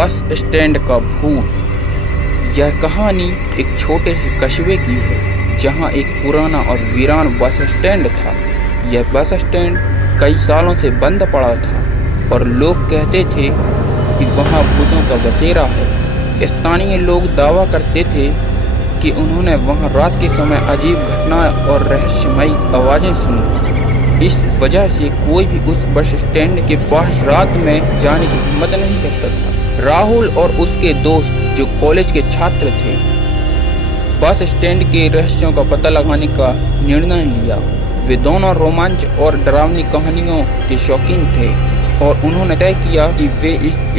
Bus stand का भूत। यह कहानी एक छोटे से कस्बे की है जहां एक पुराना और वीरान बस स्टैंड था। यह बस स्टैंड कई सालों से बंद पड़ा था और लोग कहते थे कि वहां भूतों का बसेरा है। स्थानीय लोग दावा करते थे कि उन्होंने वहां रात के समय अजीब घटनाएं और रहस्यमयी आवाजें सुनी। इस वजह से कोई भी उस बस स्टैंड के पास रात में जाने की हिम्मत नहीं करता था। राहुल और उसके दोस्त जो कॉलेज के छात्र थे, बस स्टैंड के रहस्यों का पता लगाने का निर्णय लिया। वे दोनों रोमांच और डरावनी कहानियों के शौकीन थे और उन्होंने तय किया कि वे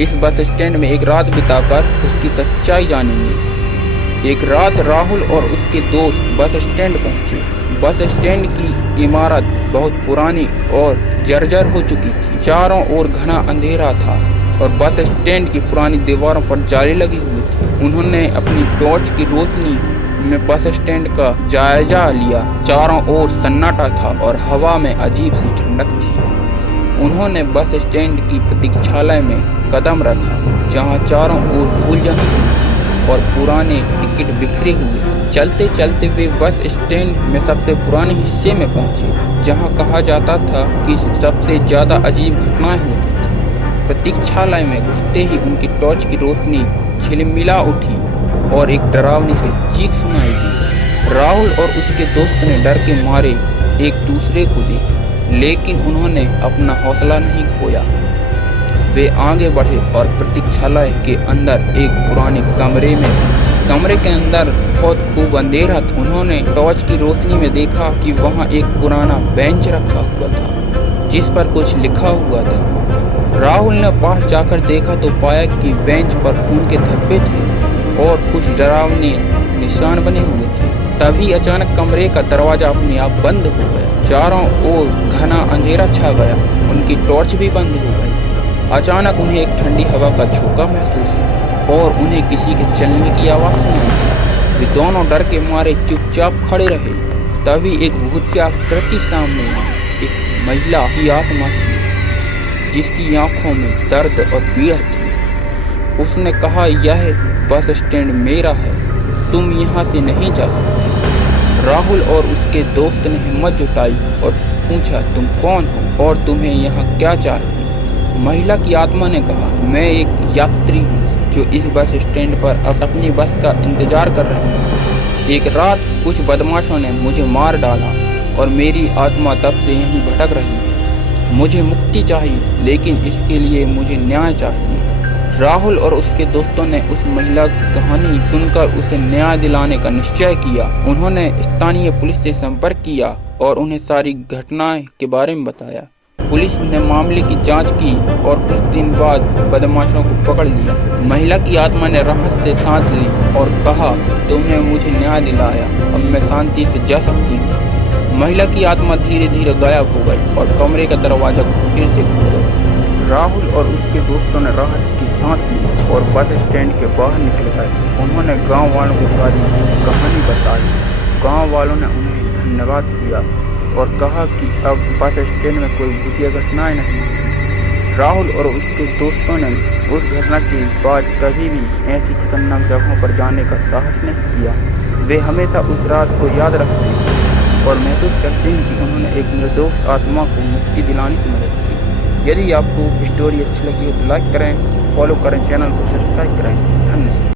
इस बस स्टैंड में एक रात बिताकर उसकी सच्चाई जानेंगे। एक रात राहुल और उसके दोस्त बस स्टैंड पहुंचे। बस स्टैंड की इमारत बहुत पुरानी और जर्जर हो चुकी थी। चारों ओर घना अंधेरा था और बस स्टैंड की पुरानी दीवारों पर जाली लगी हुई थी। उन्होंने अपनी टॉर्च की रोशनी में बस स्टैंड का जायजा लिया। चारों ओर सन्नाटा था और हवा में अजीब सी ठंडक थी। उन्होंने बस स्टैंड की प्रतीक्षालय में कदम रखा जहां चारों ओर भूल जमी और पुराने टिकट बिखरे हुए। चलते चलते वे बस स्टैंड में सबसे पुराने हिस्से में पहुंचे जहां कहा जाता था कि सबसे ज्यादा अजीब घटनाएं होती थी। प्रतीक्षालय में घुसते ही उनकी टॉर्च की रोशनी झिलमिला उठी और एक डरावनी सी चीख सुनाई दी। राहुल और उसके दोस्त ने डर के मारे एक दूसरे को देखा, लेकिन उन्होंने अपना हौसला नहीं खोया। वे आगे बढ़े और प्रतीक्षालय के अंदर एक पुराने कमरे के अंदर बहुत खूब अंधेरा था। उन्होंने टॉर्च की रोशनी में देखा कि वहां एक पुराना बेंच रखा हुआ था जिस पर कुछ लिखा हुआ था। राहुल ने पास जाकर देखा तो पाया कि बेंच पर खून के धब्बे थे और कुछ डरावने निशान बने हुए थे। तभी अचानक कमरे का दरवाजा अपने आप बंद हो गया। चारों ओर घना अंधेरा छा गया। उनकी टॉर्च भी बंद हो गई। अचानक उन्हें एक ठंडी हवा का झोंका महसूस हुआ और उन्हें किसी के चलने की आवाज़ सुनाई। वे दोनों डर के मारे चुपचाप खड़े रहे। तभी एक भूत की आकृति सामने आई। एक महिला की आत्मा थी जिसकी आंखों में दर्द और पीड़ा थी। उसने कहा, यह बस स्टैंड मेरा है, तुम यहाँ से नहीं जा सकते। राहुल और उसके दोस्त ने हिम्मत जुटाई और पूछा, तुम कौन हो और तुम्हें यहाँ क्या चाहिए? महिला की आत्मा ने कहा, मैं एक यात्री हूँ जो इस बस स्टैंड पर अब अपनी बस का इंतजार कर रही हूँ। एक रात कुछ बदमाशों ने मुझे मार डाला और मेरी आत्मा तब से यहीं भटक रही है। मुझे मुक्ति चाहिए, लेकिन इसके लिए मुझे न्याय चाहिए। राहुल और उसके दोस्तों ने उस महिला की कहानी सुनकर उसे न्याय दिलाने का निश्चय किया। उन्होंने स्थानीय पुलिस से संपर्क किया और उन्हें सारी घटनाएं के बारे में बताया। पुलिस ने मामले की जांच की और कुछ दिन बाद बदमाशों को पकड़ लिया। महिला की आत्मा ने राहत से सांस ली और कहा, तुमने मुझे न्याय दिलाया, अब मैं शांति से जा सकती हूँ। महिला की आत्मा धीरे धीरे गायब हो गई और कमरे का दरवाजा फिर से खुल गया। राहुल और उसके दोस्तों ने राहत की सांस ली और बस स्टैंड के बाहर निकल गए। उन्होंने गाँव वालों को सारी कहानी बताई। गाँव वालों ने उन्हें धन्यवाद दिया और कहा कि अब बस स्टैंड में कोई भूतिया घटनाएं नहीं होगी। राहुल और उसके दोस्तों ने उस घटना के बाद कभी भी ऐसी खतरनाक जगहों पर जाने का साहस नहीं किया। वे हमेशा उस रात को याद रखते हैं और महसूस करते हैं कि उन्होंने एक निर्दोष आत्मा को मुक्ति दिलाने की मदद की। यदि आपको स्टोरी अच्छी लगी हो तो लाइक करें, फॉलो करें, चैनल को सब्सक्राइब करें। धन्यवाद।